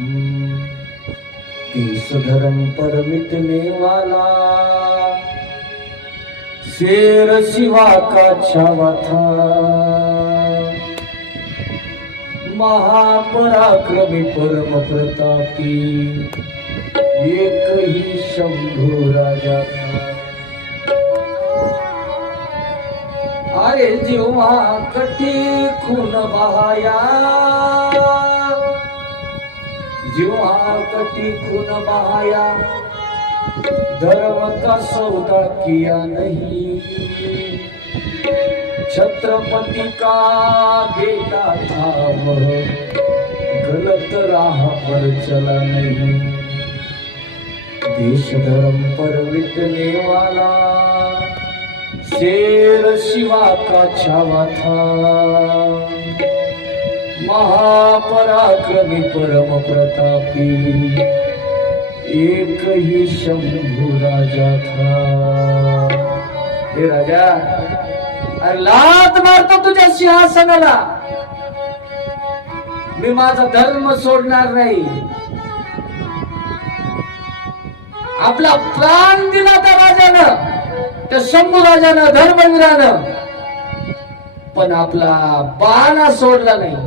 देश धर्म पर मिटने वाला शेर शिवा का छावा था। महापराक्रमी परम प्रतापी एक ही शंभू राजा था। अरे जेव्हा कटी खून बहाया, जेव्हा कटी खून बहाया, धर्म का सौदा किया नहीं। छत्रपति का बेटा था वह, गलत राह पर चला नहीं। देश धर्म पर मिटने वाला शेर शिवा का छावा था। महापराक्रमी परम प्रतापी एक ही शंभू राजा था। हे राजा, अरे लात मारतो तुझ्या सिंहासनाला, मी माझा धर्म सोडणार नाही। आपला प्राण दिला त्या राजानं, त्या शंभू राजानं, धर्मवीरानं, पण आपला बाणा सोडला नाही।